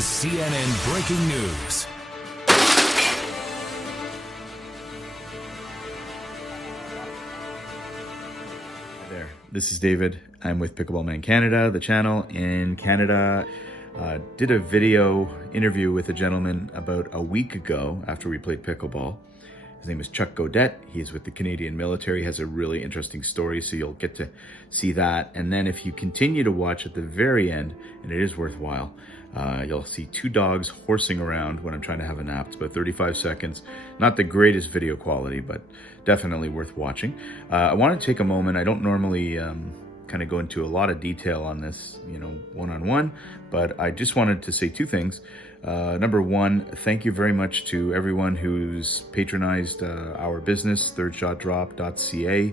is CNN Breaking News. There. This is David. I'm with Pickleball Man Canada, the channel in Canada. Did a video interview with a gentleman about a week ago after we played pickleball. His name is Chuck Godette. He's with the Canadian military, has a really interesting story, so you'll get to see that. And then if you continue to watch at the very end, and it is worthwhile, you'll see two dogs horsing around when I'm trying to have a nap. It's about 35 seconds. Not the greatest video quality, but definitely worth watching. I want to take a moment. I don't normally kind of go into a lot of detail on this, one-on-one, but I just wanted to say two things. Number one, thank you very much to everyone who's patronized our business, thirdshotdrop.ca,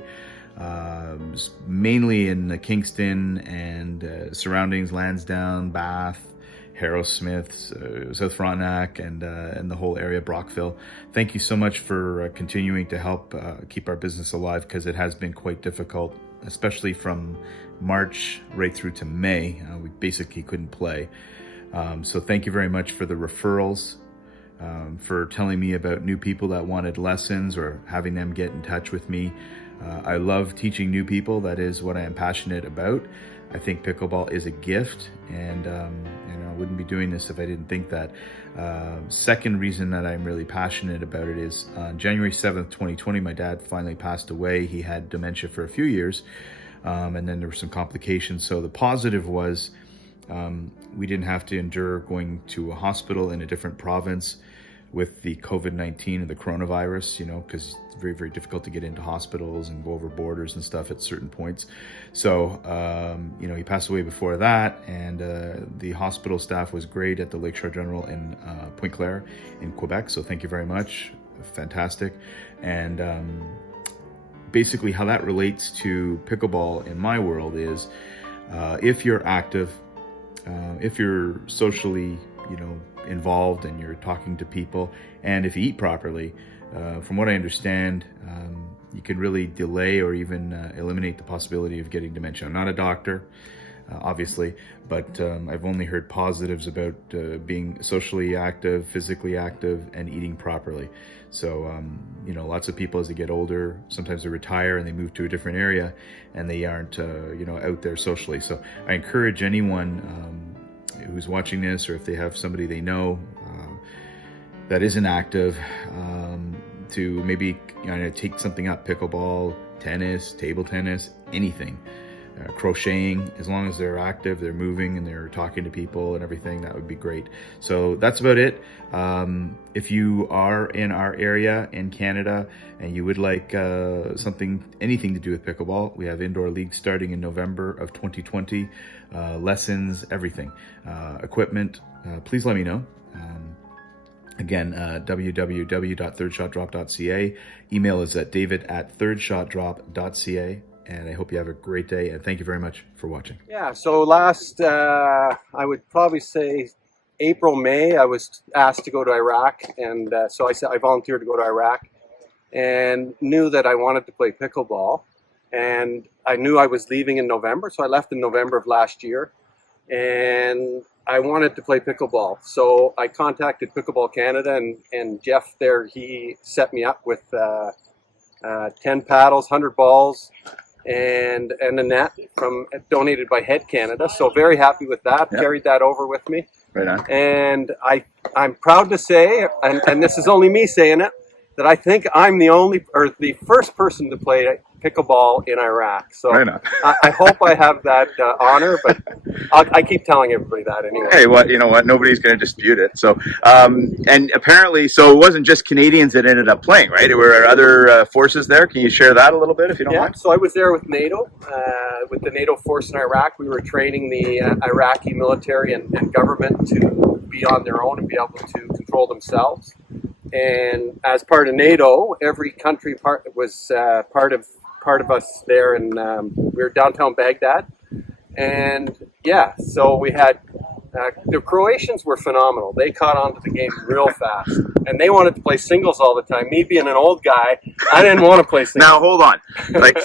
mainly in the Kingston and surroundings, Lansdowne, Bath, Harrowsmith, South Frontenac, and the whole area, Brockville. Thank you so much for continuing to help keep our business alive, because it has been quite difficult, especially from March right through to May. We basically couldn't play. So thank you very much for the referrals, for telling me about new people that wanted lessons or having them get in touch with me. I love teaching new people. That is what I am passionate about. I think pickleball is a gift, and I wouldn't be doing this if I didn't think that. Second reason that I'm really passionate about it is on January 7th, 2020, my dad finally passed away. He had dementia for a few years, and then there were some complications. So the positive was we didn't have to endure going to a hospital in a different province with the COVID-19 and the coronavirus, because it's very, very difficult to get into hospitals and go over borders and stuff at certain points. So, he passed away before that, and the hospital staff was great at the Lakeshore General in Pointe Claire in Quebec. So thank you very much. Fantastic. And basically how that relates to pickleball in my world is if you're active, if you're socially, involved and you're talking to people, and if you eat properly, from what I understand, you can really delay or even eliminate the possibility of getting dementia. I'm not a doctor, obviously, but I've only heard positives about being socially active, physically active, and eating properly. So, lots of people as they get older, sometimes they retire and they move to a different area and they aren't, out there socially. So I encourage anyone who's watching this, or if they have somebody they know that isn't active, to maybe take something up, pickleball, tennis, table tennis, anything. Crocheting, as long as they're active, they're moving and they're talking to people and everything, that would be great. So that's about it. If you are in our area in Canada and you would like anything to do with pickleball, we have indoor leagues starting in November of 2020, lessons, everything, equipment, please let me know. Again, www.thirdshotdrop.ca. Email is at david@thirdshotdrop.ca. And I hope you have a great day, and thank you very much for watching. Yeah, so last, I would probably say April, May, I was asked to go to Iraq, and so I volunteered to go to Iraq, and knew that I wanted to play pickleball, and I knew I was leaving in November, so I left in November of last year, and I wanted to play pickleball. So I contacted Pickleball Canada, and Jeff there, he set me up with 10 paddles, 100 balls, and a net donated by Head Canada. So very happy with that. Yep. Carried that over with me. Right on. And I'm proud to say, and this is only me saying it, that I think I'm the first person to play pickleball in Iraq. So right on. I hope I have that honor, but I keep telling everybody that anyway. Hey, you know what? Nobody's going to dispute it. So, and apparently, so it wasn't just Canadians that ended up playing, right? There were other forces there. Can you share that a little bit, if you don't mind? So I was there with NATO, with the NATO force in Iraq. We were training the Iraqi military and government to be on their own and be able to control themselves. And as part of NATO, every country was part of us there, and we were downtown Baghdad. And yeah, so we had the Croatians were phenomenal. They caught on to the game real fast, and they wanted to play singles all the time. Me being an old guy, I didn't want to play singles. Now hold on,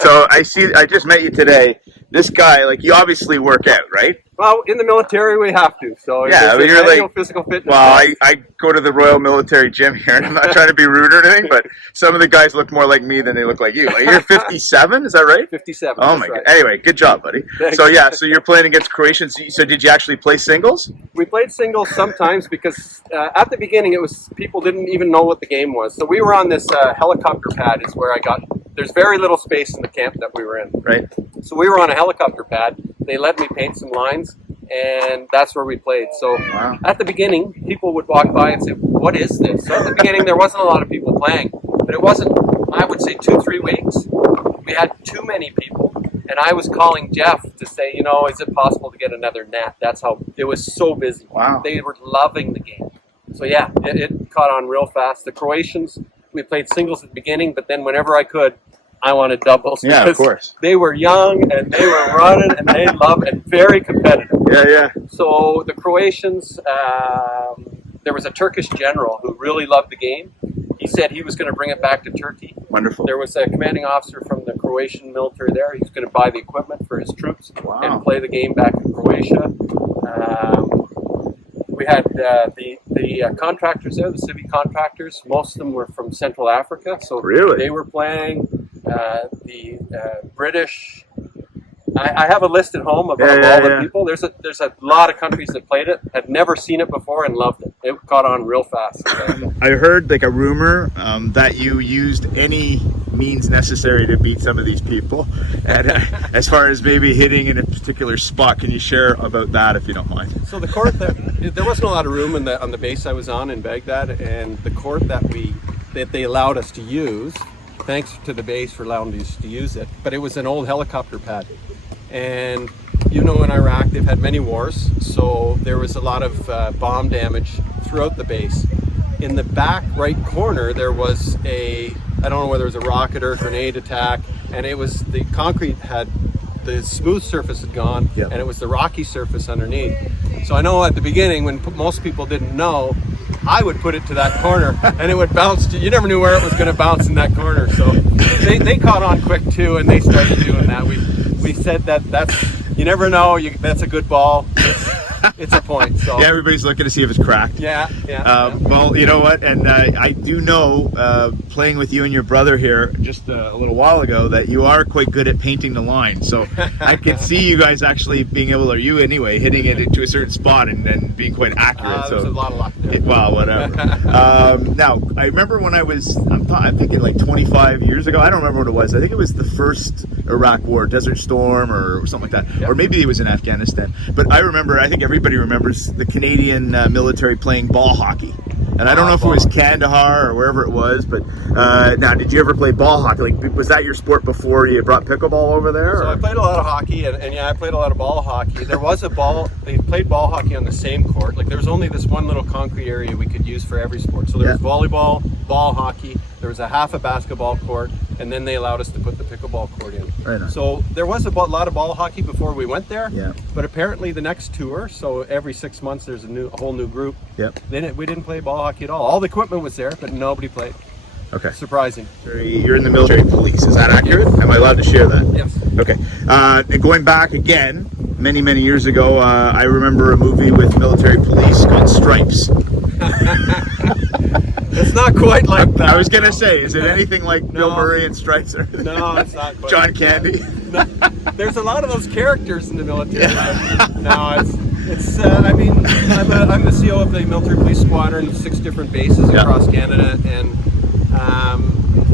so I just met you today. This guy, you obviously work out, right? Well, in the military we have to. So Yeah, there's you're annual like, physical fitness. well, I go to the Royal Military Gym here, and I'm not trying to be rude or anything, but some of the guys look more like me than they look like you. Like, you're 57, is that right? 57. Oh that's my right. god. Anyway, good job, buddy. Thanks. So yeah, so you're playing against Croatians. So did you actually play singles? We played singles sometimes because at the beginning it was people didn't even know what the game was. So we were on this helicopter pad is where I got. There's very little space in the camp that we were in. Right. So we were on a helicopter pad. They let me paint some lines, and that's where we played. So Wow. at the beginning, people would walk by and say, "What is this?" So at the beginning, there wasn't a lot of people playing, but it wasn't. I would say 2-3 weeks. We had too many people, and I was calling Jeff to say, you know, is it possible to get another net? That's how it was so busy. Wow. They were loving the game. So yeah, it caught on real fast. The Croatians, we played singles at the beginning, but then whenever I could, I wanted doubles. Yeah, of because course. They were young and they were running and they loved and very competitive. Yeah, yeah. So the Croatians, there was a Turkish general who really loved the game. He said he was going to bring it back to Turkey. Wonderful. There was a commanding officer from the Croatian military there. He was going to buy the equipment for his troops Wow. and play the game back in Croatia. We had the contractors there, the civic contractors. Most of them were from Central Africa, so Really? they were playing. The British. I have a list at home of all the people. There's a lot of countries that played it. Had never seen it before and loved it. It caught on real fast. I heard like a rumor that you used any means necessary to beat some of these people. And as far as maybe hitting in a particular spot, can you share about that if you don't mind? So the court there wasn't a lot of room on the base I was on in Baghdad, and the court that they allowed us to use. Thanks to the base for allowing us to use it. But it was an old helicopter pad. And you know, in Iraq, they've had many wars. So there was a lot of bomb damage throughout the base. In the back right corner, there was I don't know whether it was a rocket or a grenade attack. And it was the concrete the smooth surface had gone. Yep. And it was the rocky surface underneath. So I know at the beginning, when most people didn't know, I would put it to that corner and it would bounce. You never knew where it was going to bounce in that corner. So they caught on quick too, and they started doing that. We said that's you never know. That's a good ball. It's a point. So Yeah, everybody's looking to see if it's cracked. yeah. Well, you know what? And I do know, playing with you and your brother here just a little while ago, that you are quite good at painting the line. So I could see you guys actually being able, or you anyway, hitting it into a certain spot and being quite accurate. There's a lot of luck there. Well, whatever. Now, I remember when I was, I'm thinking like 25 years ago. I don't remember what it was. I think it was the first Iraq War, Desert Storm or something like that. Yep. Or maybe it was in Afghanistan. But I remember, I think everybody remembers the Canadian military playing ball hockey. And I don't know if it was Kandahar or wherever it was, but now, did you ever play ball hockey? Like, was that your sport before you brought pickleball over there? So or? I played a lot of hockey, and yeah, I played a lot of ball hockey. There was they played ball hockey on the same court. Like, there was only this one little concrete area we could use for every sport. So there was volleyball, ball hockey, there was a half a basketball court, and then they allowed us to put the pickleball court in. Right on. So there was a lot of ball hockey before we went there. Yeah. But apparently the next tour, so every 6 months there's a whole new group. Yep. Then we didn't play ball hockey at all. All the equipment was there, but nobody played. Okay. Surprising. You're in the military police. Is that accurate? Am I allowed to share that? Yes. Okay. And going back again, many, many years ago, I remember a movie with military police called Stripes. It's not quite like that. I was going to say, is it anything like Bill Murray and Stripes? Or No, it's not quite. John Candy? No, there's a lot of those characters in the military. No, it's. I mean, I'm the CO of the military police squadron of 6 different bases across Canada, and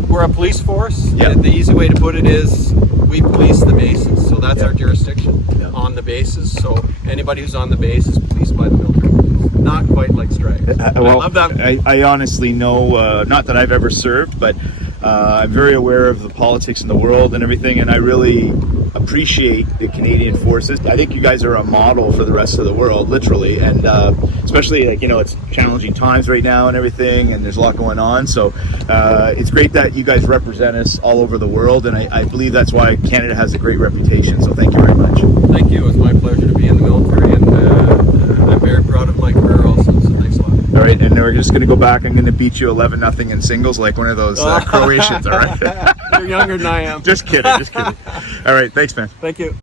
we're a police force. Yeah. The easy way to put it is we police the bases, so that's our jurisdiction on the bases. So anybody who's on the base is policed by the military police. Not quite like Stripes. I love that. I honestly know, not that I've ever served, but I'm very aware of the politics in the world and everything, and I really appreciate the Canadian forces. I think you guys are a model for the rest of the world, literally, and especially, like, you know, it's challenging times right now and everything, and there's a lot going on, so it's great that you guys represent us all over the world, and I believe that's why Canada has a great reputation, so thank you very much. Thank you. It was my pleasure to be in the military, and I'm very proud of my career also, so thanks a lot. All right, and we're just going to go back. I'm going to beat you 11-0 in singles, like one of those Croatians, all right? You're younger than I am. Just kidding, just kidding. All right, thanks, man. Thank you.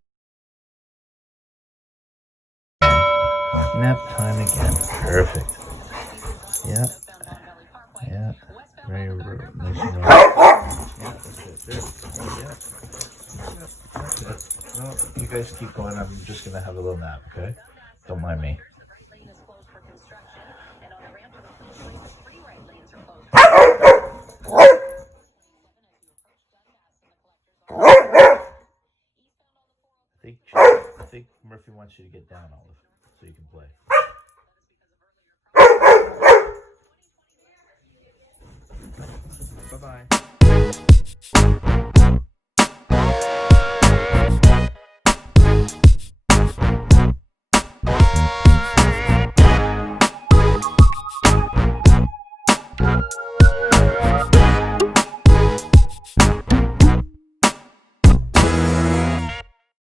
Nap time again. Perfect. Yeah. Yeah. Very nice and relaxed. Yeah, that's it. There. Yeah. That's it. Well, you guys keep going. I'm just gonna have a little nap, okay? Don't mind me. I think Murphy wants you to get down, Olive, so you can play. Bye-bye.